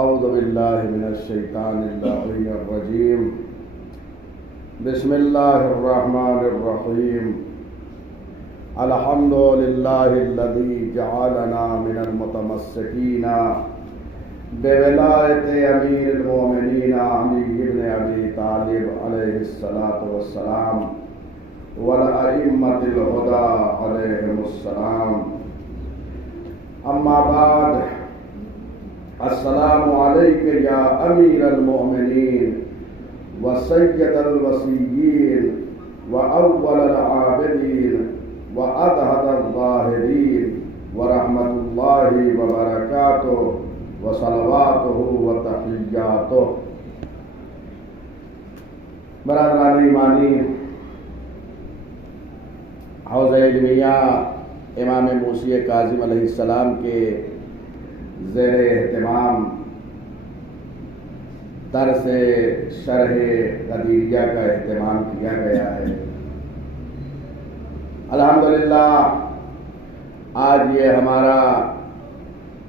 اعوذ باللہ من الشیطان اللعین الرجیم بسم اللہ الرحمن الرحیم الحمد للہ الذی جعلنا من المتمسکین بولایت امیر المومنین علی بن ابی طالب علیہ الصلاۃ والسلام والائمۃ الہدی علیہم السلام. اما بعد، السلام علیک یا امیر المؤمنین وسید الوصیین واول العابدین واطہر الظاہرین ورحمۃ اللہ وبرکاتہ وصلواتہ وتحیاتہ. برادران ایمانی، حوض علمیہ امام موسی کاظم علیہ السلام کے زیر اہتمام درس شرح قدیریہ کا اہتمام کیا گیا ہے. الحمدللہ آج یہ ہمارا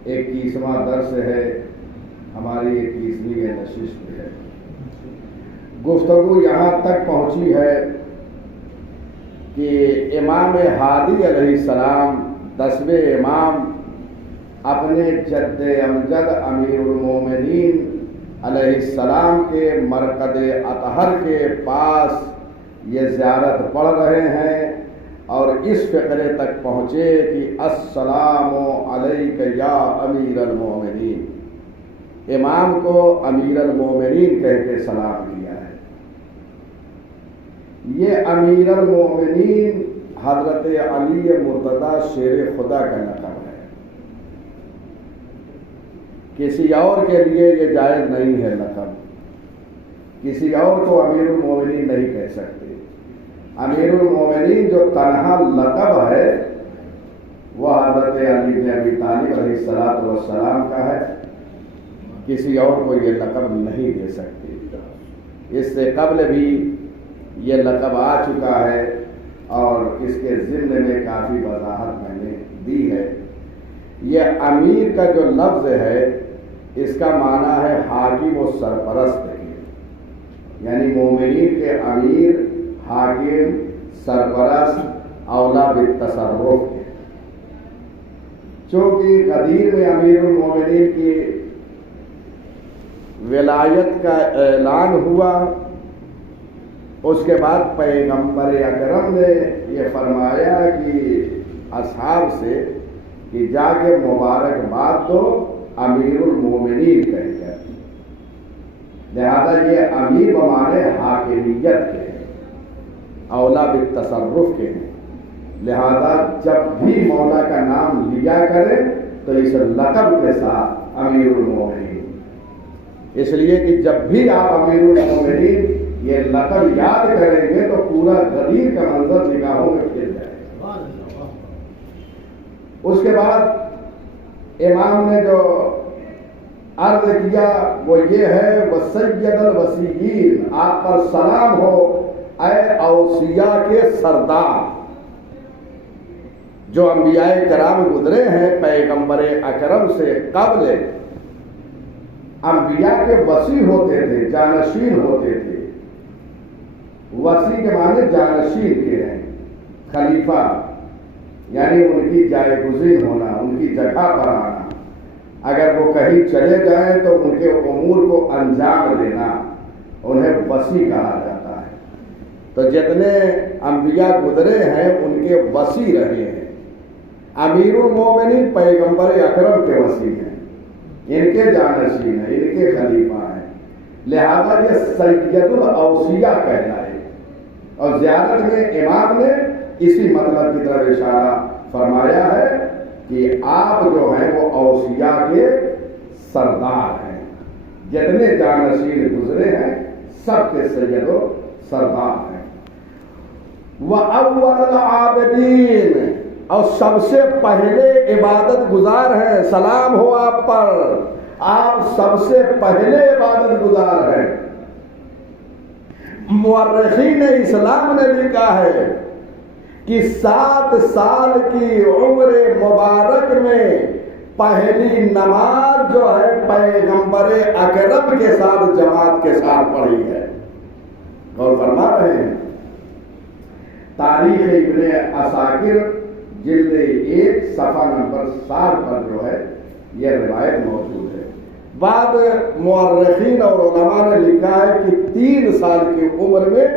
21واں درس ہے، ہماری 21ویں نشست ہے. گفتگو یہاں تک پہنچی ہے کہ امام ہادی علیہ السلام 10ویں امام اپنے جد امجد امیر المومنین علیہ السلام کے مرقد اطہر کے پاس یہ زیارت پڑھ رہے ہیں اور اس فقرے تک پہنچے کہ السلام علیک یا امیر المومنین. امام کو امیر المومنین کہہ کے سلام دیا ہے. یہ امیر المومنین حضرت علی مرتضی شیر خدا کا لقب ہے. کسی اور کے لیے یہ جائز نہیں ہے لقب. کسی اور کو امیر المومنین نہیں کہہ سکتے. امیر المومنین جو تنہا لقب ہے وہ حضرت علی بن ابی طالب علیہ السلام کا ہے. کسی اور کو یہ لقب نہیں دے سکتے. اس سے قبل بھی یہ لقب آ چکا ہے اور اس کے ضمن میں کافی وضاحت میں نے دی ہے. یہ امیر کا جو لفظ ہے اس کا معنی ہے حاکم و سرپرست. یعنی مومنین کے امیر، حاکم، سرپرست، اولا بالتصرف. چونکہ غدیر میں امیر المومنین کی ولایت کا اعلان ہوا، اس کے بعد پیغمبر اکرم نے یہ فرمایا کہ اصحاب سے کہ جا کے مبارکباد دو امیر المومنین کہہ کر. لہذا یہ امیر بمانے حاکمیت کے ہیں، اولا بالتصرف کے ہیں. لہذا جب بھی مولا کا نام لیا کرے تو اس لقب کے ساتھ امیر المومنین. اس لیے کہ جب بھی آپ امیر المومنین یہ لقب یاد کریں گے تو پورا غدیر کا منظر نگاہوں میں کھل جائے گا. اس کے بعد امام نے جو عرض کیا وہ یہ ہے وسید الوصیین، آپ پر سلام ہو اے اوصیاء کے سردار. جو انبیاء کرام گزرے ہیں پیغمبر اکرم سے قبل، انبیاء کے وصی ہوتے تھے، جانشین ہوتے تھے. وصی کے معنی جانشین کے ہیں. خلیفہ یعنی ان کی جائے گزین ہونا، ان کی جگہ پر آنا. اگر وہ کہیں چلے جائیں تو ان کے امور کو انجام دینا، انہیں وصی کہا جاتا ہے. تو جتنے انبیاء گزرے ہیں ان کے وصی رہے ہیں. امیر المومنین پیغمبر اکرم کے وصی ہیں، ان کے جانشین ہیں، ان کے خلیفہ ہیں. لہذا یہ سید الاوصیاء کہلائے. اور زیارت میں امام نے اسی مطلب کی طرف اشارہ فرمایا ہے کہ آپ جو ہیں وہ اوصیاء کے سردار ہیں. جتنے جانشین گزرے ہیں سب کے سید و سردار ہیں. وَأَوَّلَ الْعَابِدِينَ، اور سب سے پہلے عبادت گزار ہیں. سلام ہو آپ پر، آپ سب سے پہلے عبادت گزار ہیں. مورخین اسلام نے لکھا ہے کہ 7 سال کی عمر مبارک میں پہلی نماز جو ہے پیغمبر اکرم کے ساتھ جماعت کے ساتھ پڑھی ہے. اور فرما رہے ہیں تاریخ ابن عساکر جلد 1 صفحہ نمبر 60 پر جو ہے یہ روایت موجود ہے. بعد مورخین اور علماء نے لکھا ہے کہ 3 سال کی عمر میں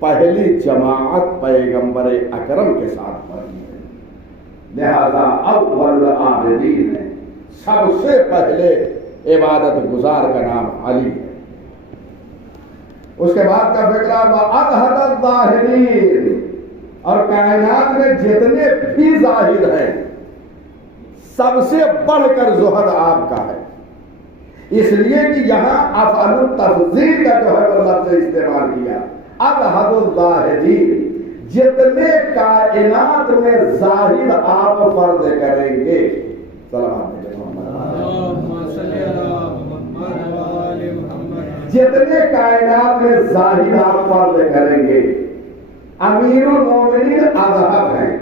پہلی جماعت پیغمبر اکرم کے ساتھ پڑھی ہے. لہذا اول العابدین ہے، سب سے پہلے عبادت گزار کا نام علی ہے. اس کے بعد کا فکرہ وَأَدْهَدَ الظَّاهِرِينَ، اور کائنات میں جتنے بھی ظاہر ہیں سب سے بڑھ کر زہد آپ کا ہے. اس لیے کہ یہاں افعال التفضیل کا جو ہے وہ لفظ استعمال کیا. اَدْهَدَ الظَّاهِرِينَ، جتنے کائنات میں ظاہر آپ فرض کریں گے. جتنے کائنات میں ظاہر آپ فرض کریں گے. امیر المومنین اذہب ہیں،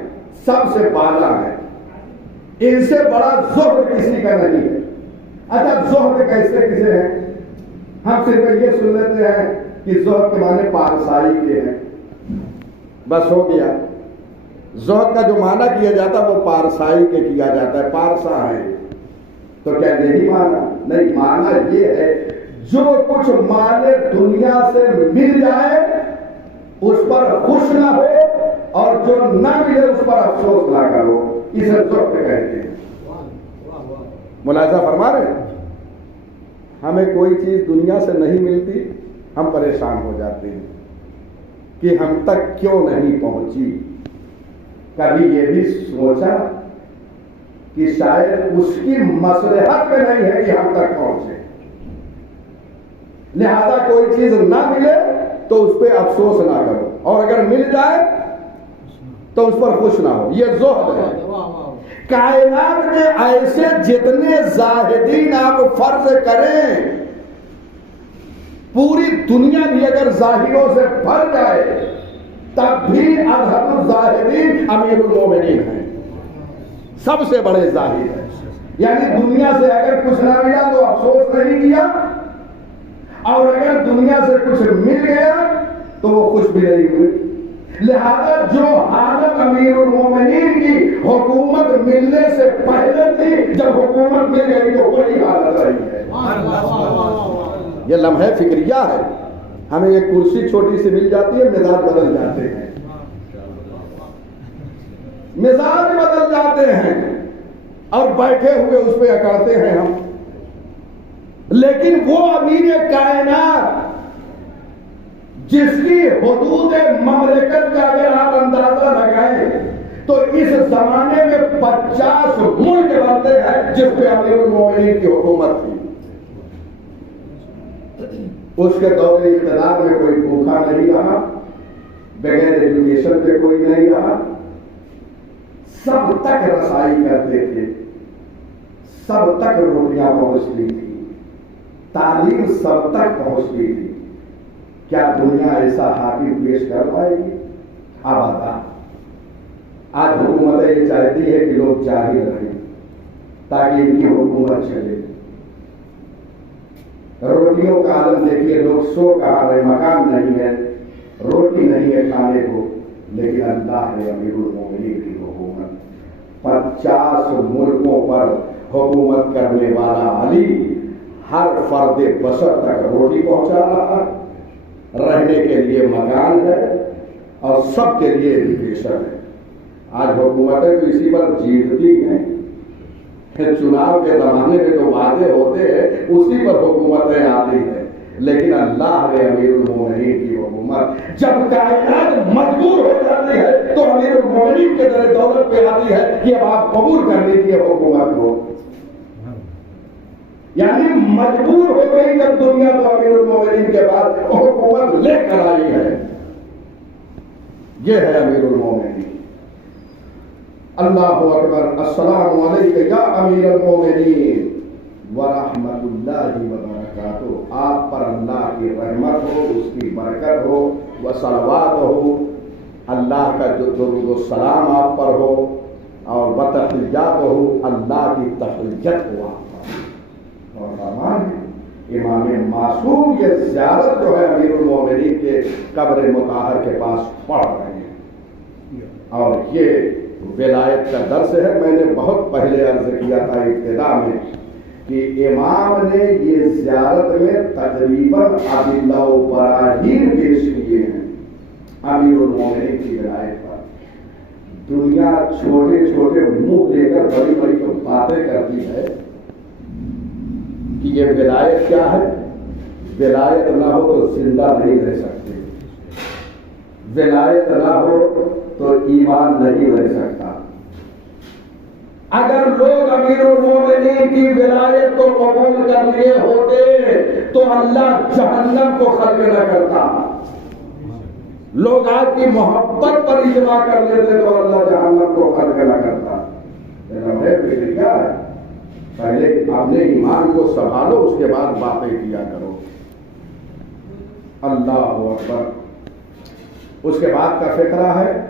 سب سے بالا ہیں، ان سے بڑا زہد کسی کا نہیں ہے. اچھا زہد کیسے کسے ہیں؟ ہم صرف یہ سن لیتے ہیں کہ زہد کے معنی پارسائی کے ہیں، بس ہو گیا. زہد کا جو معنی کیا جاتا ہے وہ پارسائی کے کیا جاتا ہے، پارسا ہے. تو کیا یہی معنی؟ نہیں، معنی یہ ہے جو کچھ مال دنیا سے مل جائے اس پر خوش نہ ہو اور جو نہ ملے اس پر افسوس نہ کرو، اسے زہد کہتے ہیں. ملاحظہ فرما رہے ہیں؟ ہمیں کوئی چیز دنیا سے نہیں ملتی، ہم پریشان ہو جاتے ہیں کہ ہم تک کیوں نہیں پہنچی. کبھی یہ بھی سوچا کہ شاید اس کی مصلحت میں نہیں ہے کہ ہم تک پہنچے، لہذا کوئی چیز نہ ملے تو اس پہ افسوس نہ کرو، اور اگر مل جائے تو اس پر خوش نہ ہو. یہ زہد ہے. کائنات میں ایسے جتنے زاہدین آپ فرض کریں، پوری دنیا بھی اگر ظاہروں سے بھر جائے تب بھی اذہب الظاہرین امیر المومنین ہیں، سب سے بڑے ظاہر ہیں. یعنی دنیا سے اگر کچھ نہ ملا تو افسوس نہیں کیا، اور اگر دنیا سے کچھ مل گیا تو وہ خوش بھی نہیں ہوئے. لہذا جو حالت امیر المومنین کی حکومت ملنے سے پہلے تھی، جب حکومت مل گئی تو وہی حالت رہی ہے. یہ لمحہ فکریہ ہے. ہمیں ایک کرسی چھوٹی سی مل جاتی ہے، مزاج بدل جاتے ہیں، مزاج بدل جاتے ہیں اور بیٹھے ہوئے اس پہ اکڑتے ہیں ہم. لیکن وہ امیر کائنات جس کی حدود مملکت کا اگر آپ اندازہ لگائیں تو اس زمانے میں 50 ملک بنتے ہیں جس پہ امیر المومنین کی حکومت تھی. اس کے دور اقتدار میں کوئی بھوکا نہیں رہا، بغیر ایجوکیشن کے کوئی نہیں رہا، سب تک رسائی کرتے تھے، سب تک روٹیاں پہنچتی تھی، تعلیم سب تک پہنچتی تھی. کیا دنیا ایسا حاکم پیش کر پائے گی؟ ابدا. آج حکومت یہ چاہتی ہے کہ لوگ جاہل رہیں تاکہ ان کی حکومت چلے. روٹیوں کا عالم دیکھیے، لوگ سو کا رہے، مکان نہیں ہے، روٹی نہیں ہے کھانے کو، لیکن اللہ نے امیر المومنین کی حکومت 50 ملکوں پر حکومت کرنے والا علی ہر فرد بشر تک روٹی پہنچا رہا، رہنے کے لیے مکان ہے اور سب کے لیے ایجوکیشن ہے. آج حکومتیں تو اسی پر جیتتی ہیں. چناؤ کے زمانے میں جو وعدے ہوتے ہیں اسی پر حکومتیں آتی ہیں، لیکن اللہ نے امیر المومنین کی حکومت جب کائنات مجبور ہو جاتی ہے تو امیر المومنین کے در دولت پہ آتی ہے کہ اب آپ قبول کر لیجیے حکومت کو. یعنی مجبور ہو گئی جب دنیا تو امیر المومنین کے بعد حکومت لے کر آئی ہے. یہ ہے امیر المومنین. اللہ اکبر. السلام علیکم یا امیر المومنین ورحمۃ اللہ وبرکاتہ. آپ پر اللہ کی رحمت ہو، اس کی برکت ہو، وصلوات ہو، اللہ کا درود و سلام آپ پر ہو، اور بتحیات ہو، اللہ کی تحیت ہو آپ پر. اور امام معصوم یہ زیارت جو ہے امیر المومنین کے قبر مطہر کے پاس پڑھ رہے ہیں، اور یہ ولایت کا درس ہے۔ میں نے بہت پہلے عرض کیا تھا ابتدا میں کہ امام نے یہ زیارت میں تقریباً ادلہ و براہین پیش کیے ہیں امیر المومنین کی ولایت پر۔ دنیا چھوٹے چھوٹے منہ لے کر بڑی بڑی جو باتیں کرتی ہے کہ یہ ولایت کیا ہے، ولایت نہ ہو تو زندہ نہیں رہ سکتے، ولایت نہ ہو تو ایمان نہیں رہ سکتا۔ اگر لوگ امیر المومنین کی ولایت کو قبول کر لیے ہوتے تو اللہ جہنم کو خلق نہ کرتا۔ لوگ آج کی محبت پر اجماع کر لیتے تو اللہ جہنم کو خلق نہ کرتا۔ فکر کیا ہے، پہلے اپنے ایمان کو سنبھالو، اس کے بعد باتیں کیا کرو۔ اللہ اکبر۔ اس کے بعد کا فقرہ ہے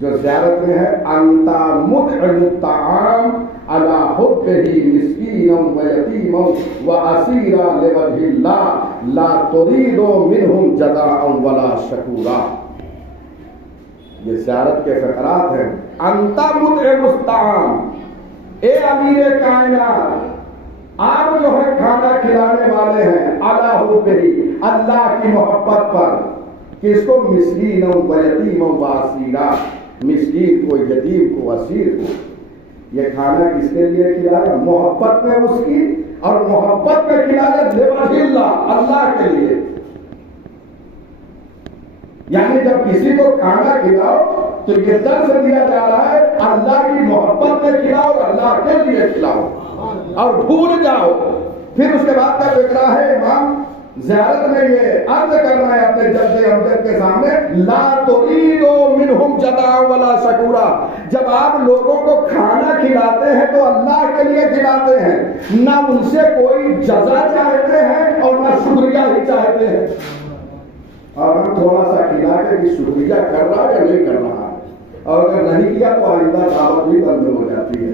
جو زیارت میں ہے، انتا مطعم الطعام علی حبہ مسکینا و یتیما و اسیرا لوجہ اللہ لا ترید منہم جزاء ولا شکورا۔ یہ زیارت کے فقرات ہیں۔ انتا مطعم الطعام، اے امیر کائنات، آپ جو ہے کھانا کھلانے والے ہیں علی حبہ، اللہ کی محبت پر، کس کو؟ مسکینا و یتیما و اسیرا، مسکین کو، یتیم کو، اسیر کو۔ یہ کھانا کس کے لیے کھلایا؟ محبت میں اس کی، اور محبت میں کھلایا لوجہ اللہ، اللہ کے لیے۔ یعنی جب کسی کو کھانا کھلاؤ تو یہ درس دیا جا رہا ہے اللہ کی محبت میں کھلاؤ اور اللہ کے لیے کھلاؤ، اور بھول جاؤ۔ پھر اس کے بعد کا فقرہ ہے، امام زیارت میں یہ عرض کرنا ہے اپنے جد امجد کے سامنے، لا ترید منہم جزاء ولا شکورا۔ جب آپ لوگوں کو کھانا کھلاتے ہیں تو اللہ کے لیے کھلاتے ہیں، نہ ان سے کوئی جزا چاہتے ہیں اور نہ شکریہ ہی چاہتے ہیں۔ اور ہم تھوڑا سا کھلا کے بھی شکریہ کر رہا یا نہیں کر رہا، اور اگر نہیں کیا تو آئندہ دعوت بھی بند ہو جاتی ہے۔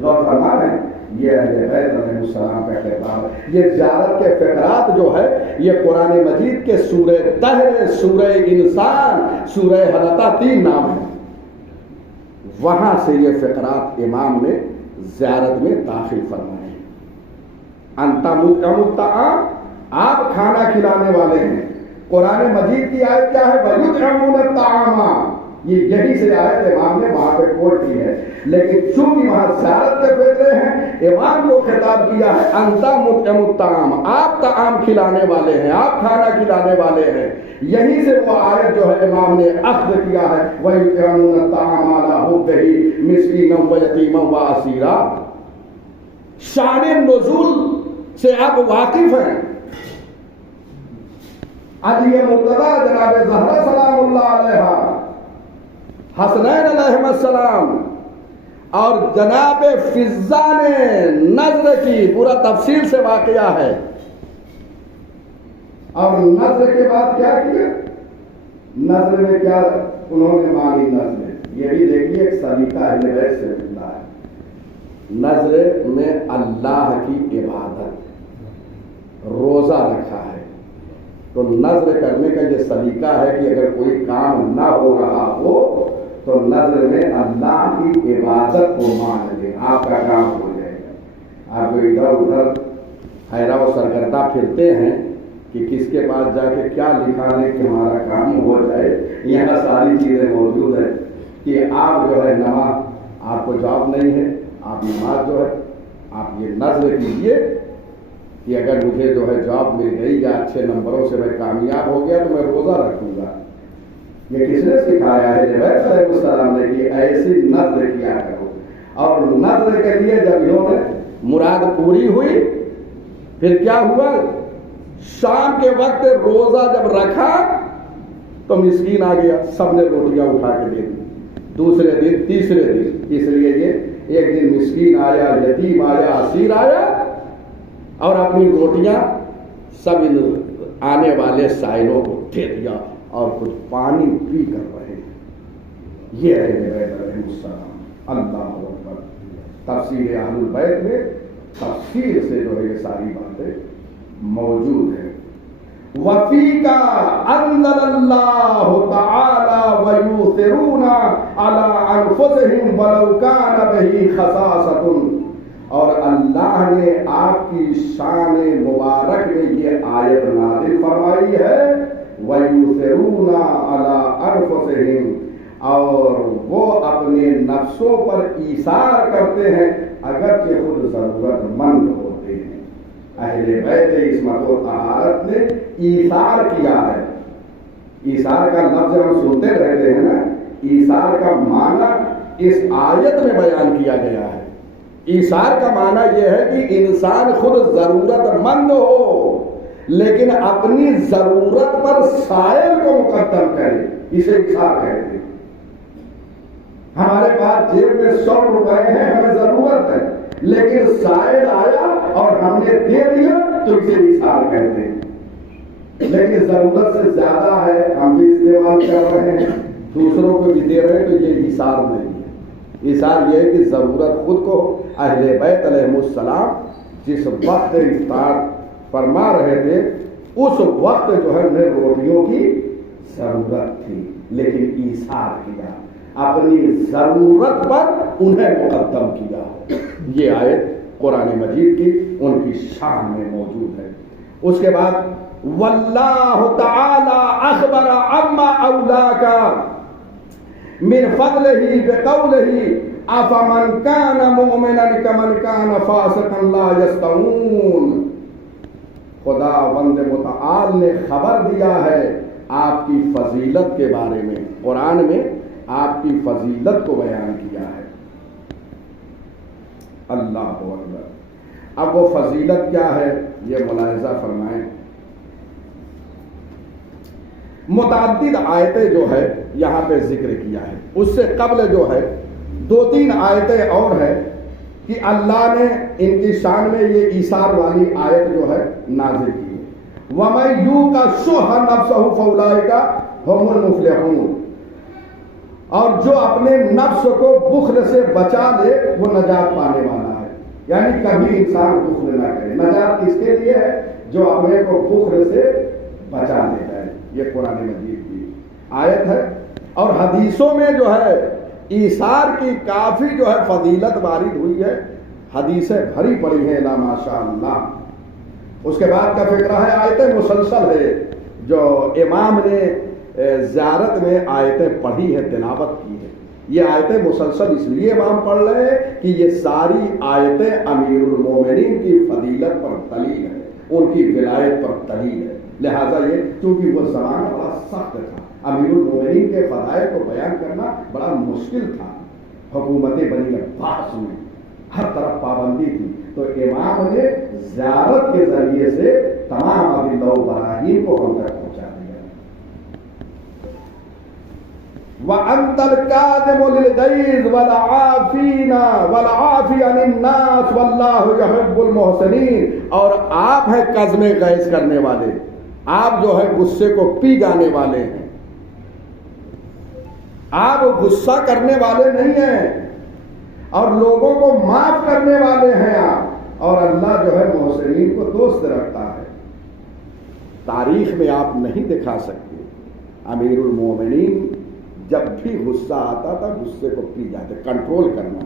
غور فرما رہے ہیں، یہ اہل بیت علیہ السلام کا خطاب ہے۔ یہ زیارت کے فقرات جو ہے یہ قرآن مجید کے سورہ دہر، سورہ انسان، سورہ حلقہ 3 نام ہے، وہاں سے یہ فقرات امام نے زیارت میں داخل فرمائے۔ انتا مطعم الطعام، آپ کھانا کھلانے والے ہیں۔ قرآن مجید کی آیت کیا ہے؟ وَيُطْعِمُونَ الطَّعَامَ، یہی سے آیت امام نے وہاں پہ کوٹ کی ہے، لیکن چونکہ وہاں زیارت کے فقرے ہیں، امام کو خطاب کیا ہے انتا مطعم الطعام، آپ طعام کھلانے والے ہیں، آپ کھانا کھلانے والے ہیں۔ یہیں سے وہ آیت جو ہے امام نے اخذ کیا ہے، وَيُطْعِمُونَ الطَّعَامَ عَلَىٰ حُبِّهِ مِسْكِينًا وَيَتِيمًا وَأَسِيرًا۔ شان نزول سے آپ واقف ہیں۔ علی مرتضیٰ جناب زہرا سلام اللہ علیہا، حسنین علیہ السلام، اور جناب فضہ نے نظر کی، پورا تفصیل سے واقعہ ہے۔ اور نظر کے بعد کیا کیا؟ نظر میں کیا انہوں نے مانی؟ نظر یہ بھی دیکھیے ایک سلیقہ اہل بیت سے ملتا ہے۔ نظر میں اللہ کی عبادت، روزہ رکھا ہے تو نظر کرنے کا یہ سلیقہ ہے کہ اگر کوئی کام نہ ہو رہا ہو تو نظر میں اللہ کی عبادت کو مان لیں، آپ کا کام ہو جائے گا۔ آپ ادھر ادھر حیرہ و سرگردہ پھرتے ہیں کہ کس کے پاس جا کے کیا لکھا لیں کہ ہمارا کام ہو جائے، یہاں ساری چیزیں موجود ہیں کہ آپ جو ہے نماز، آپ کو جاب نہیں ہے، آپ نماز جو ہے آپ یہ نظر کیجیے کہ اگر مجھے جو ہے جاب مل گئی یا اچھے نمبروں سے میں کامیاب ہو گیا تو میں روزہ رکھوں گا۔ یہ کس نے سکھایا ہے؟ نبی علیہ السلام نے کہ ایسی نظر کیا کرو۔ اور نظر کے لیے جب انہوں نے مراد پوری ہوئی، پھر کیا ہوا؟ شام کے وقت روزہ جب رکھا تو مسکین آ گیا، سب نے روٹیاں اٹھا کے دے دی۔ دوسرے دن، تیسرے دن، اس لیے یہ ایک دن مسکین آیا، یتیم آیا، اسیر آیا، اور اپنی روٹیاں سب ان آنے والے سائلوں کو دے دیا اور کچھ پانی پی کر رہے ہیں۔ یہ ہے نبی علیہ السلام۔ اللہ اکبر۔ تفسیر اہل البیت میں تفصیل سے جو ہے یہ ساری باتیں موجود ہیں. وَفِيكَ أَنزَلَ اللَّهُ تَعَالَى وَيُؤْثِرُونَ عَلَىٰ أَنفُسِهِمْ وَلَوْ كَانَ بِهِمْ خَصَاصَةٌ. اور اللہ نے آپ کی شان مبارک میں یہ آیت نازل فرمائی ہے وَيُؤْثِرُونَ عَلَىٰ أَنفُسِهِمْ، اور وہ اپنے نفسوں پر ایثار کرتے ہیں اگرچہ خود ضرورت مند ہوتے ہیں. اہل بیت عصمت و طہارت نے ایثار کیا ہے. ایثار کا لفظ ہم سنتے رہتے ہیں نا، ایثار کا معنی اس آیت میں بیان کیا گیا ہے. ایثار کا معنی یہ ہے کہ انسان خود ضرورت مند ہو لیکن اپنی ضرورت پر سائل کو مقدم کرے، اسے ایثار کہتے ہیں. ہمارے پاس جیب میں 100 روپے ہیں، ہمیں ضرورت ہے لیکن سائل آیا اور ہم نے دے دیا تو اسے ایثار کہتے ہیں. لیکن ضرورت سے زیادہ ہے، ہم بھی استعمال کر رہے ہیں، دوسروں کو بھی دے رہے ہیں، تو یہ ایثار نہیں ہے. ایثار یہ ہے کہ ضرورت خود کو. اہل بیت علیہ السلام جس وقت افطار فرما رہے تھے اس وقت جو ہے انہیں روٹیوں کی ضرورت تھی لیکن ایثار کیا، اپنی ضرورت پر انہیں مقدم کیا. یہ آیت قرآن مجید کی ان کی شان میں موجود ہے. اس کے بعد واللہ تعالی اخبر عما اولاک من فضلہ بقولہ افمن کان مؤمنا کمن کان فاسقا لا یستوون. خداوند متعال نے خبر دیا ہے آپ کی فضیلت کے بارے میں، قرآن میں آپ کی فضیلت کو بیان کیا ہے. اللہ اکبر. اب وہ فضیلت کیا ہے یہ ملاحظہ فرمائیں. متعدد آیتیں جو ہے یہاں پہ ذکر کیا ہے. اس سے قبل جو ہے 2-3 آیتیں اور ہیں کہ اللہ نے ان کی شان میں یہ ایثار والی آیت جو ہے نازل کی ہے. وَمَن یُوقَ شُحَّ نَفْسِهِ فَأُولَٰئِکَ هُمُ الْمُفْلِحُونَ. اور جو اپنے نفس کو بخل سے بچا لے وہ نجات پانے والا ہے. یعنی کبھی انسان بخل نہ کرے. نجات کس کے لیے ہے؟ جو اپنے کو بخل سے بچا لیتا ہے. یہ قرآن مجید کی آیت ہے. اور حدیثوں میں جو ہے ایثار کی کافی جو ہے فضیلت وارد ہوئی ہے. حدیثیں بھری پڑی ہیں لا ماشاء اللہ. اس کے بعد کا فکرہ ہے آیت مسلسل ہے جو امام نے زیارت میں آیتیں پڑھی ہے، تلاوت کی ہے. یہ آیتیں مسلسل اس لیے امام پڑھ رہے ہیں کہ یہ ساری آیتیں امیر المومنین کی فضیلت پر دلیل ہے، ان کی ولایت پر دلیل ہے. لہذا یہ چونکہ وہ زمانہ بڑا سخت تھا، امیر المومنین کے فضائل کو بیان کرنا بڑا مشکل تھا. حکومت بنی عباس میں ہر طرف پابندی تھی، تو امام نے زیارت کے ذریعے سے تمام ادلہ و براہین کو ہم تک پہنچا دیا. وَأَنْتَ الْكَاظِمُ لِلْغَيْظِ وَالْعَافِينَ عَنِ النَّاسِ وَاللَّهُ يُحِبُّ الْمُحْسِنِينَ. اور آپ ہیں کظم غیظ کرنے والے، آپ جو ہے غصے کو پی جانے والے ہیں. آپ غصہ کرنے والے نہیں ہیں اور لوگوں کو معاف کرنے والے ہیں آپ. اور اللہ جو ہے محسنین کو دوست رکھتا ہے. تاریخ میں آپ نہیں دکھا سکتے امیر المومنین جب بھی غصہ آتا تھا غصے کو پی جاتے. کنٹرول کرنا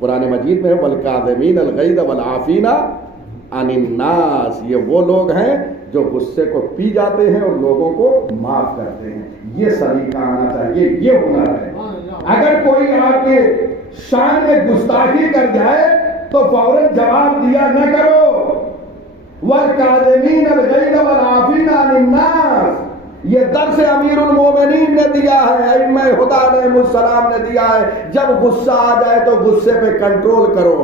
قرآن مجید میں والکاظمین الغیظ والعافین عن الناس. یہ وہ لوگ ہیں جو غصے کو پی جاتے ہیں اور لوگوں کو معاف کرتے ہیں. یہ سلیقہ آنا چاہیے، یہ ہنر ہے. اگر کوئی آپ کے شان میں گستاخی کر جائے تو فوراً جواب دیا نہ کرو. والکاظمین الغیظ والعافین عن الناس. یہ درس امیر المومنین نے دیا ہے، ائمہ ہدی علیہ السلام نے دیا ہے. جب غصہ آ جائے تو غصے پہ کنٹرول کرو،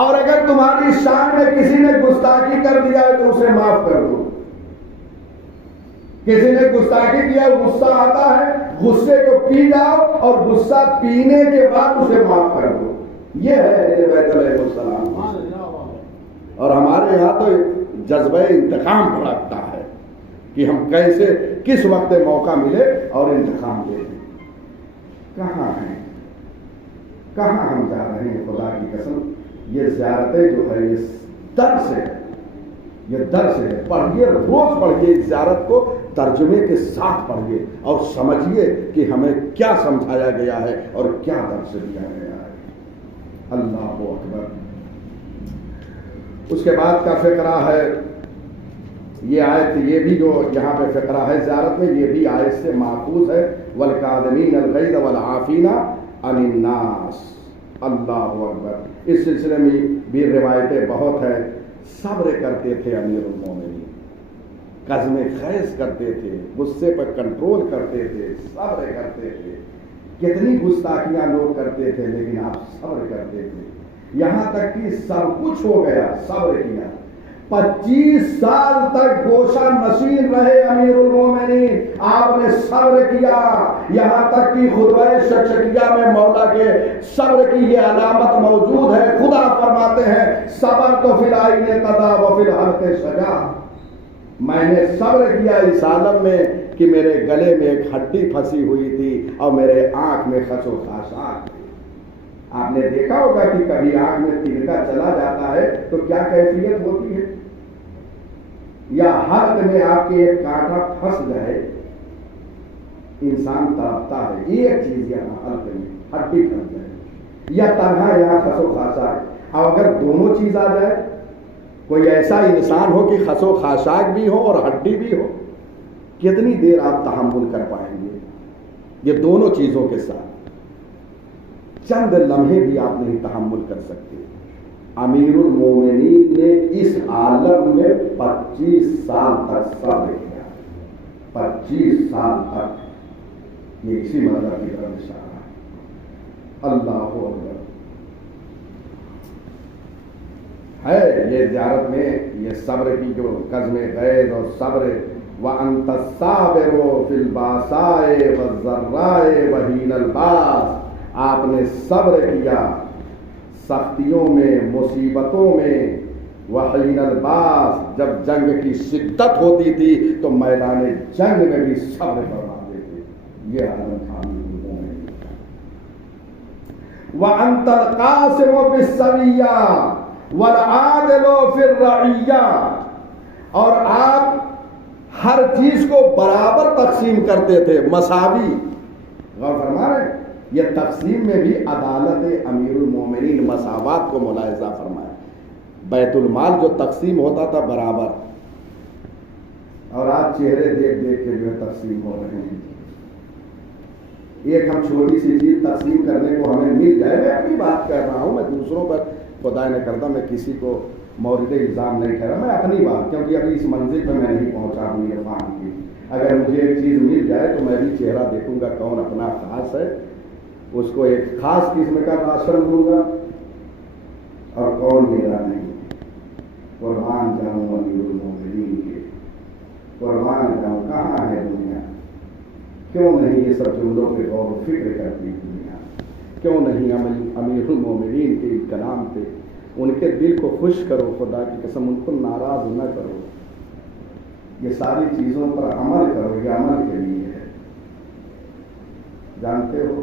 اور اگر تمہاری شان میں کسی نے گستاخی کر دیا ہے تو اسے معاف کر دو. کسی نے گستاخی کیا، غصہ آتا ہے، غصے کو پی جاؤ اور غصہ پینے کے بعد اسے معاف کر دو. یہ ہے بیت علیہ السلام. اور ہمارے یہاں تو جذبہ انتقام رکھتا ہے کہ ہم کیسے کس وقت موقع ملے اور انتقام لے لیں. کہاں ہیں، کہاں ہم جا رہے ہیں؟ خدا کی قسم یہ زیارتیں جو ہے یہ درس ہے، یہ درس ہے. پڑھیے، روز پڑھیے اس زیارت کو، ترجمے کے ساتھ پڑھیے اور سمجھیے کہ ہمیں کیا سمجھایا گیا ہے اور کیا درس دیا گیا ہے. اللہ اکبر. اس کے بعد کا فقرہ ہے یہ آیت، یہ بھی جو یہاں پہ فقرہ ہے زیارت میں، یہ بھی آیت سے ماخوذ ہے. والکاظمین الغیظ والعافین عن الناس. اللہ اکبر. اس سلسلے میں بھی روایتیں بہت ہیں. صبر کرتے تھے امیر المومنین، قزم خیز کرتے تھے، غصے پر کنٹرول کرتے تھے، صبر کرتے تھے. کتنی گستاخیاں لوگ کرتے تھے لیکن آپ صبر کرتے تھے. یہاں تک کہ سب کچھ ہو گیا، صبر کیا. 25 سال تک گوشہ نشین رہے امیر المومنین، آپ نے صبر کیا. یہاں تک کہ خطبہ شکشکیہ میں مولا کے صبر کی یہ علامت موجود ہے. خدا فرماتے ہیں صبر تو فی العین قضا و فی الحلق سجا. میں نے صبر کیا اس عالم میں کہ میرے گلے میں ایک ہڈی پھنسی ہوئی تھی اور میرے آنکھ میں خس و خاشاک تھی. آپ نے دیکھا ہوگا کہ کبھی آنکھ میں تنکا چلا جاتا ہے تو کیا کیفیت ہوتی ہے، یا حلق میں آپ کے ایک کانٹا پھنس جائے انسان تڑپتا ہے. ایک چیز یہاں حلق میں ہڈی پھنس جائے یا تنہا یہاں خس و خاشاک. اب اگر دونوں چیز آ جائے، کوئی ایسا انسان ہو کہ خس و خاشاک بھی ہو اور ہڈی بھی ہو، کتنی دیر آپ تحمل کر پائیں گے یہ دونوں چیزوں کے ساتھ؟ چند لمحے بھی آپ نہیں تحمل کر سکتے. امیر المومنین نے اس عالم میں 25 سال تک صبر کیا. 25 سال تک. یہ اسی مطلب کی طرف اشارہ ہے. اللہ اکبر. ہے یہ زیارت میں یہ صبر کی جو قزم غیظ اور صبر. وَأَنْتَ الصَّابِرُ فِي الْبَأْسَاءِ وَالضَّرَّاءِ وَحِينَ الْبَأْسِ. آپ نے صبر کیا سختیوں میں، مصیبتوں میں. وحین الباس، جب جنگ کی شدت ہوتی تھی تو میدان جنگ میں بھی صبر فرماتے تھے. یہ حالت تھا. وَأَنْتَ الْقَاسِمُ فِي السَّوِيَّةِ وَالْعَادِلُ فِي الرَّعِيَّةِ. اور آپ ہر چیز کو برابر تقسیم کرتے تھے، مساوی. غور فرما رہے ہیں؟ یہ تقسیم میں بھی عدالت امیر المومنین، مساوات کو ملاحظہ فرمایا. بیت المال جو تقسیم ہوتا تھا برابر، اور آج چہرے دیکھ دیکھ کے جو تقسیم ہو رہے ہیں. ایک ہم چھوٹی سی چیز تقسیم کرنے کو ہمیں مل جائے. میں اپنی بات کر رہا ہوں، میں دوسروں پر خدا نہ کرتا میں کسی کو مورد الزام نہیں ٹھہرا. میں اپنی بات، کیونکہ ابھی اس منزل پہ میں نہیں پہنچا ہوں عرفان کی. اگر مجھے ایک چیز مل جائے تو میں بھی چہرہ دیکھوں گا کون اپنا خاص ہے، اس کو ایک خاص قسم کا راشن دوں گا اور کون میرا نہیں. قربان جاؤں امیر المومنین کے، قربان جاؤں. کہاں ہے دنیا؟ کیوں نہیں یہ سب جملوں پہ غور و فکر کرتی دنیا؟ کیوں نہیں امیر المومنین کے کلام پہ ان کے دل کو خوش کرو. خدا کی قسم ان کو ناراض نہ کرو. یہ ساری چیزوں پر عمل کرو. یہ عمل کے لیے ہے. جانتے ہو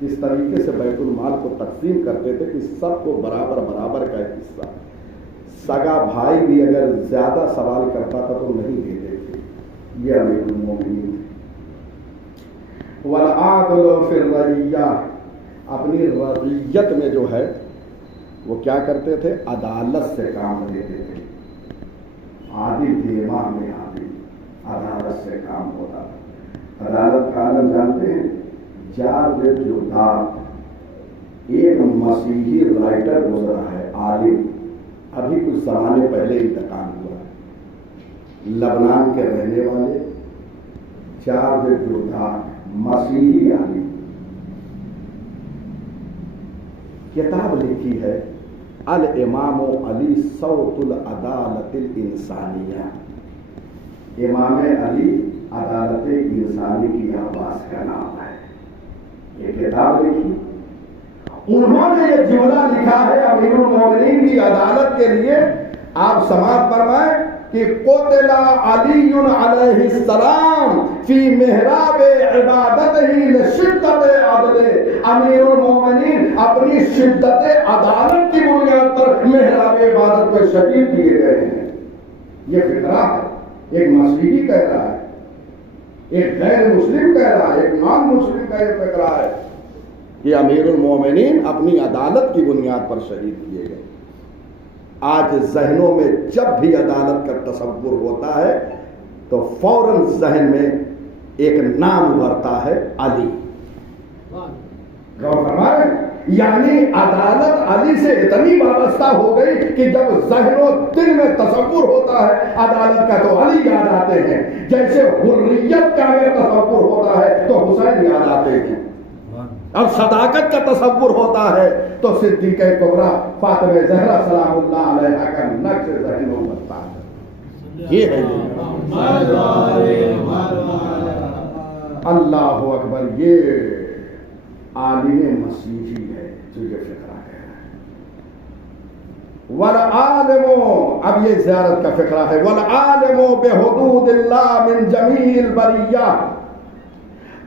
اس طریقے سے بیت المال کو تقسیم کرتے تھے کہ سب کو برابر برابر کا ایک حصہ. سگا بھائی بھی اگر زیادہ سوال کرتا تھا تو نہیں دیتے تھے. یہ امیر المومنین. والعادل فی الرعیہ، اپنی رعیت میں جو ہے وہ کیا کرتے تھے؟ عدالت سے کام لیتے تھے. عادل تھے، امام میں عادل، عدالت سے کام ہوتا تھا. عدالت کا عالم جانتے ہیں؟ جارج جردان ایک مسیحی رائٹر گزرا ہے، عالم، ابھی کچھ زمانے پہلے انتقال ہوا ہے. لبنان کے رہنے والے جارج جردان، مسیحی عالم. کتاب لکھی ہے الامام علی صوت العدالت الانسانیہ. امام علی عدالت انسانی کی آواز کا نام ہے. یہ کتاب لکھی. انہوں نے یہ جملہ لکھا ہے امیر المومنین کی عدالت کے لیے. آپ سماعت فرمائیں. کہ قتل علی علیہ السلام فی محراب عبادتہ لشدت عدل، امیر المومنین اپنی شدت عدالت کی بنیاد پر محراب عبادت میں شہید کیے گئے ہیں۔ یہ فقرہ ہے، ایک مسیحی کہہ رہا ہے، ایک غیر مسلم کہہ رہا ہے، ایک نان مسلم کا یہ فقرہ ہے کہ امیر المومنین اپنی عدالت کی بنیاد پر شہید کیے گئے۔ آج ذہنوں میں جب بھی عدالت کا تصور ہوتا ہے تو فوراً ذہن میں ایک نام ابھرتا ہے علی۔ غور فرمائیں، یعنی عدالت علی سے اتنی وابستہ ہو گئی کہ جب ذہن و دل میں تصور ہوتا ہے عدالت کا تو علی یاد آتے ہیں، جیسے حریت کا اگر تصور ہوتا ہے تو حسین یاد آتے ہیں، اب صداقت کا تصور ہوتا ہے تو صدیقہ کبریٰ فاطمہ زہرا سلام اللہ علیہا کا نقش ذہنوں بنتا ہے۔ یہ ہے اللہ اکبر، یہ عالم مسیحی ہے جو یہ فقرہ کہہ رہا ہے۔ والعالم، اب یہ زیارت کا فقرہ ہے، والعالم بحدود اللہ من جمیع البریہ،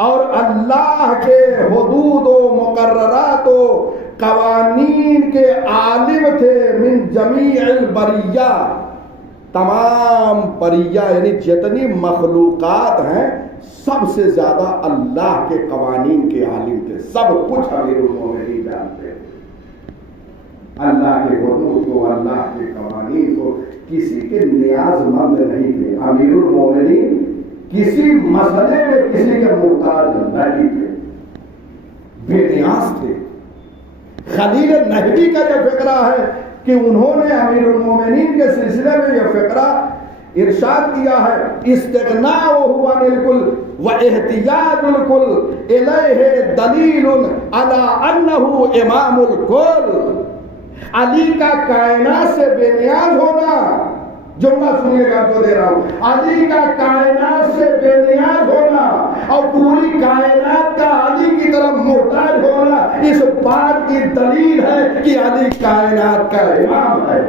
اور اللہ کے حدود و مقررات و قوانین کے عالم تھے، من جمیع البریہ، تمام بریہ یعنی جتنی مخلوقات ہیں سب سے زیادہ اللہ کے قوانین کے عالم تھے، سب کچھ امیر المومنین جانتے ہیں، اللہ کے حدود کو، اللہ کے قوانین کو، کسی کے نیاز مند نہیں تھے امیر المومنین، کسی مسئلے میں کسی کے محتاج نہیں تھے، بے نیاز تھے۔ خلیل نہدی کا یہ فقرہ ہے کہ انہوں نے امیر المومنین کے سلسلے میں یہ فقرہ ارشاد کیا ہے، استغناءہ عن الکل و احتیاج الکل الیہ دلیل علی انہ امام الکل۔ علی کا کائنات سے بے نیاز ہونا، جملہ سنیے گا جو دے رہا ہوں، علی کا کائنات سے بے نیاز ہونا اور پوری کائنات کا علی کی طرف محتاج ہونا اس بات کی دلیل ہے کہ علی کائنات کا امام ہے۔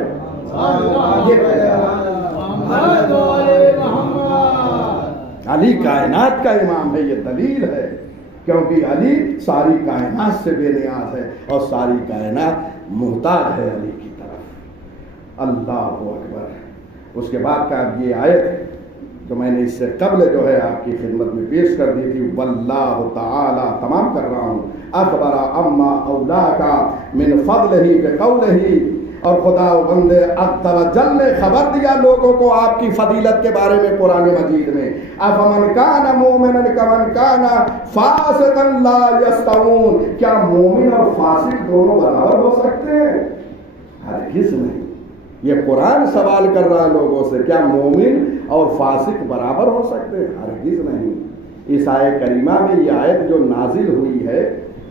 علی کائنات کا امام ہے، یہ دلیل ہے، کیونکہ علی ساری کائنات سے بے نیاز ہے اور ساری کائنات محتاج ہے علی کی طرف۔ اللہ اکبر۔ اس کے بعد کا یہ آیت جو میں نے اس سے قبل جو ہے آپ کی خدمت میں پیش کر دی تھی، واللہ تعالی، تمام کر رہا ہوں، اخبر اما اولاک من فضلہ بقولہ، اور خدا و بند عز و جل نے خبر دیا لوگوں کو آپ کی فضیلت کے بارے میں قرآن مجید میں، افمن کان مومنا کمن کان فاسقا لا یستوون، کیا مومن اور فاسق دونوں برابر ہو سکتے ہیں؟ ہرگز نہیں۔ یہ قرآن سوال کر رہا ہے لوگوں سے، کیا مومن اور فاسق برابر ہو سکتے ہیں؟ ہرگز نہیں۔ اس آیت کریمہ میں یہ آیت جو نازل ہوئی ہے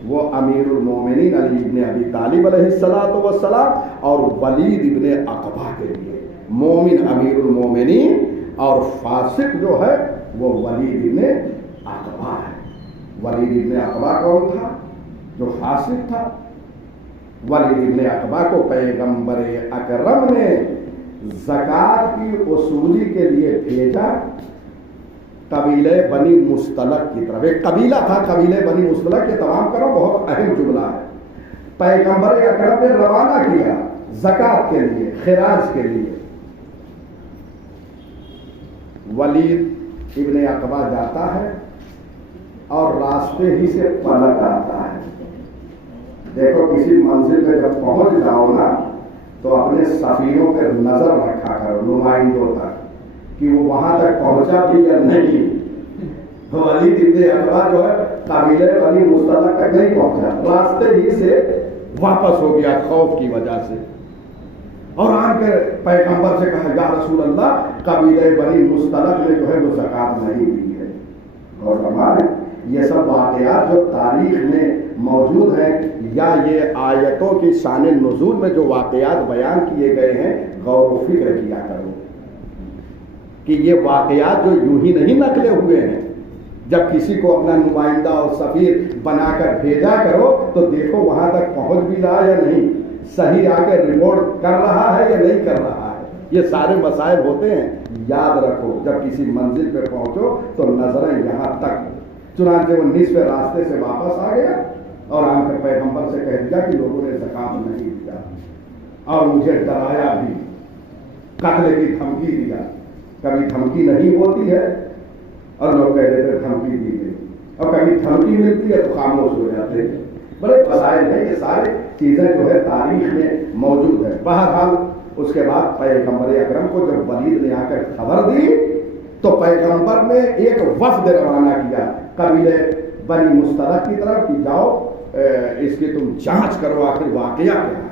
وہ امیر المومنین علی ابن ابی طالب علیہ السلام اور ولید ابن عقبہ کے لیے، مومن امیر المومنین اور فاسق جو ہے وہ ولید ابن عقبہ ہے۔ ولید ابن عقبہ کون تھا؟ جو فاسق تھا۔ ولید ابن عقبہ کو پیغمبر اکرم نے زکوٰۃ کی وصولی کے لیے بھیجا قبیلہ بنی مستلق کی طرف۔ ایک قبیلہ تھا قبیلہ بنی مستلق، یہ تمام کرو بہت اہم جملہ ہے۔ پیغمبر اکرم نے روانہ کیا زکوٰۃ کے لیے، خراج کے لیے۔ ولید ابن عقبہ جاتا ہے اور راستے ہی سے پلٹ آتا ہے۔ دیکھو کسی منزل پہ جب پہنچ جاؤ نا تو اپنے سفیروں پہ نظر رکھا کرو، نمائندوں تک، کہ وہ وہاں تک پہنچا بھی یا نہیں۔ ولید ابن عقبہ جو ہے قبیلہ بنی مستلق تک نہیں پہنچا، راستے ہی سے واپس ہو گیا خوف کی وجہ سے، اور آ کے پیغمبر سے کہا یا رسول اللہ قبیلہ بنی مستلق نے جو ہے وہ زکوٰۃ نہیں دی ہے۔ اور ہمارے یہ سب واقعات جو تاریخ میں موجود ہیں یا یہ آیتوں کی شان نزول میں جو واقعات بیان کیے گئے ہیں، غور و فکر کیا کرو کہ یہ واقعات جو یوں ہی نہیں نقلے ہوئے ہیں۔ جب کسی کو اپنا نمائندہ اور سفیر بنا کر بھیجا کرو تو دیکھو وہاں تک پہنچ بھی رہا یا نہیں، صحیح آ کے رپورٹ کر رہا ہے یا نہیں کر رہا ہے۔ یہ سارے مسائل ہوتے ہیں. یاد رکھو جب کسی منزل پہ پہنچو تو نظریں یہاں تک. چنانچہ وہ نصف راستے سے واپس آ گیا اور آن کر پیغمبر سے کہہ دیا کہ لوگوں نے زکات نہیں دیا اور مجھے ڈرایا بھی, قتل کی دھمکی دیا. کبھی دھمکی نہیں ہوتی ہے اور لوگ کہہ دیتے دھمکی دی گئی, اور کبھی دھمکی ملتی ہے تو خاموش ہو جاتے ہیں. بڑے مسائل ہیں, یہ سارے چیزیں جو ہے تاریخ میں موجود ہے. بہرحال اس کے بعد پیغمبر اکرم کو جب ولید نے آ کر خبر دی تو پیغمبر نے ایک وفد روانہ کیا قبیلے بنی مستلق کی طرف کہ جاؤ اس کی تم جانچ کرو آخر واقعہ کیا ہے.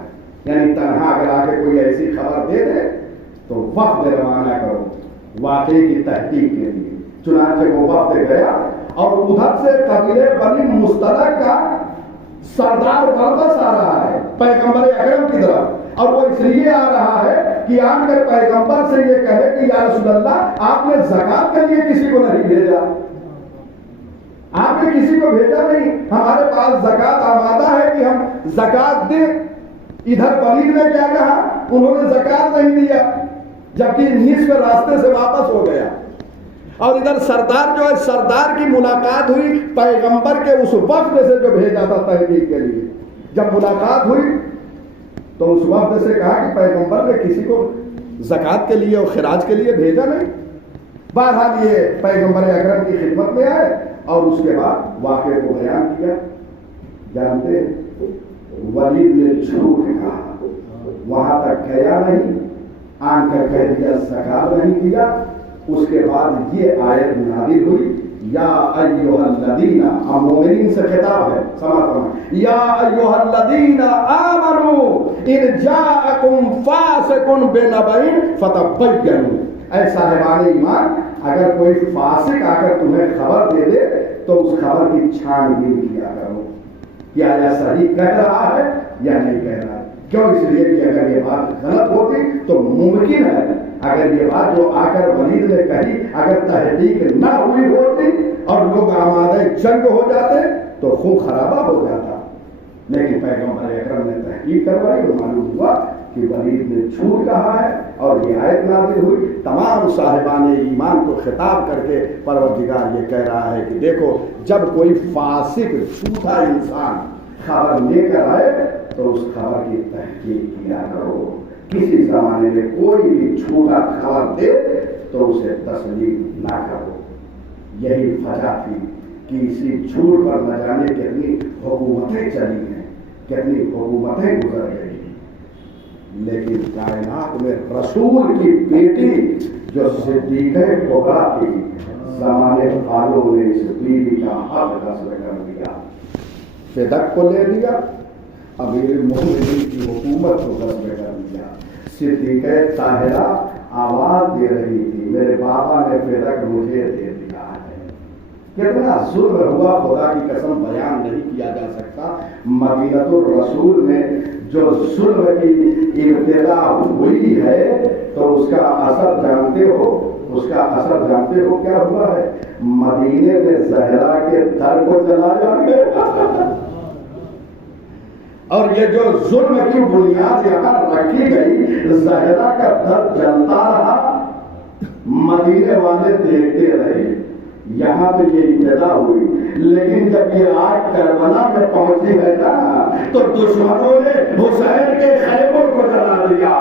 یعنی تنہا اگر آگے کوئی ایسی خبر دے دے تو وفد روانہ کرو واقعے کی تحقیق کے لیے. چنانچہ وہ وفد گیا اور ادھر سے قبیلے بنی مستلق کا سردار واپس آ رہا ہے پیغمبر اکرم کی طرف, اور وہ اس لیے آ رہا ہے کہ آن کر پیغمبر سے یہ کہے کہ یا رسول اللہ آپ نے زکات کے لیے کسی کو نہیں بھیجا, آپ نے کسی کو بھیجا نہیں, ہمارے پاس زکات آمادہ ہے کہ ہم زکات دیں. ادھر ولید نے کیا کہا, انہوں نے زکات نہیں دیا جبکہ نصف راستے سے واپس ہو گیا. اور ادھر سردار جو ہے, سردار کی ملاقات ہوئی پیغمبر کے اس وفد سے جو بھیجا تھا تحقیق کے لیے. جب ملاقات ہوئی تو اس وفد سے کہا کہ پیغمبر نے کسی کو زکات کے لیے اور خراج کے لیے بھیجا نہیں. بہرحال یہ پیغمبر اکرم کی خدمت میں آئے اور اس کے بعد واقعے کو بیان کیا. جانتے ولید نے جھوٹ کہا, وہاں تک گیا نہیں, آن کر کہہ دیا زکات نہیں دیا. اس کے بعد یہ آیت نازل ہوئی, یا ایھا الذین, مومنین سے خطاب ہے, سماعت فرمائیں, یا ایھا الذین آمنوا ان جاءکم فاسق بنبأ فتبینوا. اے صاحبان ایمان, اگر کوئی فاسق آ کر تمہیں خبر دے دے تو اس خبر کی چھان بین کیا کرو, کیا یہ صحیح کہہ رہا ہے یا نہیں کہہ رہا ہے. کیوں؟ اس لیے کہ اگر یہ بات غلط ہوتی تو ممکن ہے اگر یہ بات جو آ کر ولید نے کہی اگر تحقیق نہ ہوئی ہوتی اور لوگ آمادہ جنگ ہو جاتے تو خون خرابہ ہو جاتا. لیکن پیغمبر اکرم نے تحقیق کروائی تو معلوم ہوا کہ ولید نے جھوٹ کہا ہے اور یہ آیت نازل ہوئی. تمام صاحبان ایمان کو خطاب کر کے پروردگار یہ کہہ رہا ہے کہ دیکھو جب کوئی فاسق جھوٹا انسان خبر لے کر آئے تو اس خبر کی تحقیق کیا کرو. کسی زمانے میں کوئی بھی جھوٹا خبر دے تو اسے تسلیم نہ کرو. یہی وجہ تھی کہ اسی جھوٹ پر نہ جانے کتنی حکومتیں چلی ہیں, کتنی حکومتیں گزر گئی. لیکن کائنات میں رسول کی بیٹی جو صدیقہ کبریٰ تھی, زمانے والوں نے اس بیوی کا حق غصب کر دیا, فدق کو لے لیا, امیر المومنین کی حکومت کو غصب کر دیا. صدیقہ طاہرہ آواز دے رہی تھی میرے بابا نے فدق مجھے دے دیا ہے. کتنا ظلم ہوا خدا کی قسم بیان نہیں کیا جا سکتا. مدینۃ الرسول میں جو ظلم کی ابتدا ہوئی ہے تو اس کا اثر جانتے ہو, اس کا اثر جانتے ہو کیا ہوا ہے؟ مدینے میں زہرا کے در کو جلایا گیا. اور یہ جو ظلم کی بنیاد یہاں رکھی گئی, زہرا کا در جلتا رہا, مدینے والے دیکھتے رہے. یہاں پہ یہ ابتدا ہوئی, لیکن جب یہ آگ کربلا میں پہنچی ہے نا تو دشمنوں نے حسین کے خیموں کو جلا دیا.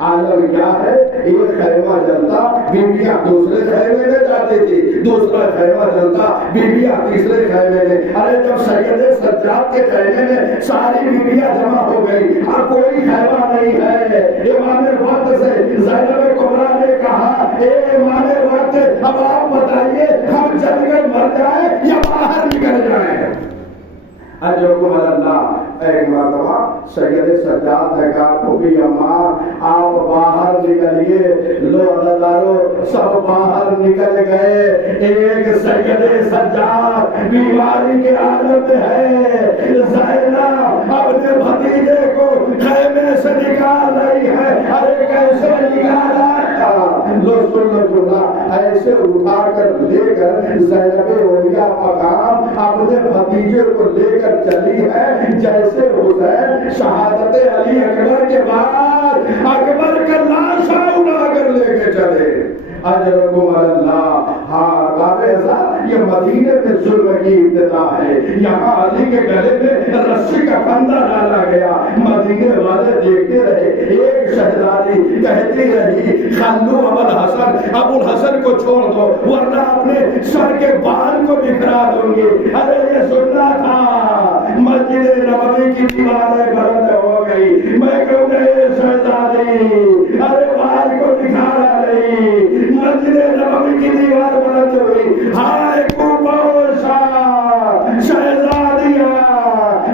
عالم کیا ہے, ایک خیمہ جلتا بیویاں دوسرے خیمے میں جاتی تھی, دوسرا خیمہ جلتا بیویاں تیسرے خیمے میں. ارے جب سید سجاد کے خیمے میں ساری بیویاں جمع ہو گئی, اب کوئی خیمہ نہیں ہے. امام وقت سے زینب کبریٰ نے کہا, اے امام وقت اب آپ بتائیے ہم جل کر مر جائیں یا باہر نکل جائیں. اجرکم اللہ. ایک مرتبہ سید سجاد نے کہا پھوپھی اماں آپ باہر نکلیے. لو عزادارو سب باہر نکل گئے. ایک سید سجاد بیماری کے حالت ہے. زینب اپنے بھتیجے کو خیمے سے نکال رہی ہے. ارے کیسے نکالا؟ لو سن لو جملہ, ایسے اٹھا کر لے کر زینب اولیاء مقام اپنے بھتیجے کو لے کر چلی ہے جیسے حسین شہادت علی اکبر کے بعد اکبر کا لاش اجرکم علی اللہ. ہاں رابعہ یہ مدینے میں ظلم کی ابتدا ہے. یہاں علی کے گلے میں رسی کا پھندا ڈالا گیا. مدینے والے دیکھتے رہے. ایک شہزادی کہتی رہی خلو ابو الحسن کو چھوڑ دو ورنہ اپنے سر کے بال کو بکھرا دوں گی. ارے یہ سننا تھا. مسجد نبوی کی دیواریں بلند ہو گئی. میں کہوں گا یہ شہزادی ارے بال کو بکھارا نہیں. مسجد نبوی کی دیوار بلند ہوئی. ہائے کوپوشا شہزادیاں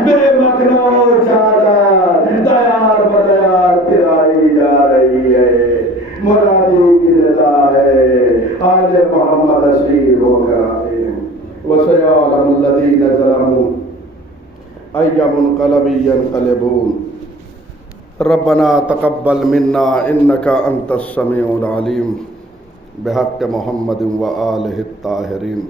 بے مکنو چادر دیار بدیار پھرائی جا رہی ہے. مرادی کی رضا ہے. آل محمد اسیر ہو کر آئے ہیں. وَسَيَعْلَمُ الَّذِينَ ظَلَمُوا أَيَّ مُنقَلَبٍ يَنقَلِبُونَ. ربنا تقبل منا انك انت السميع العليم بحق محمد وآلہ الطاہرین.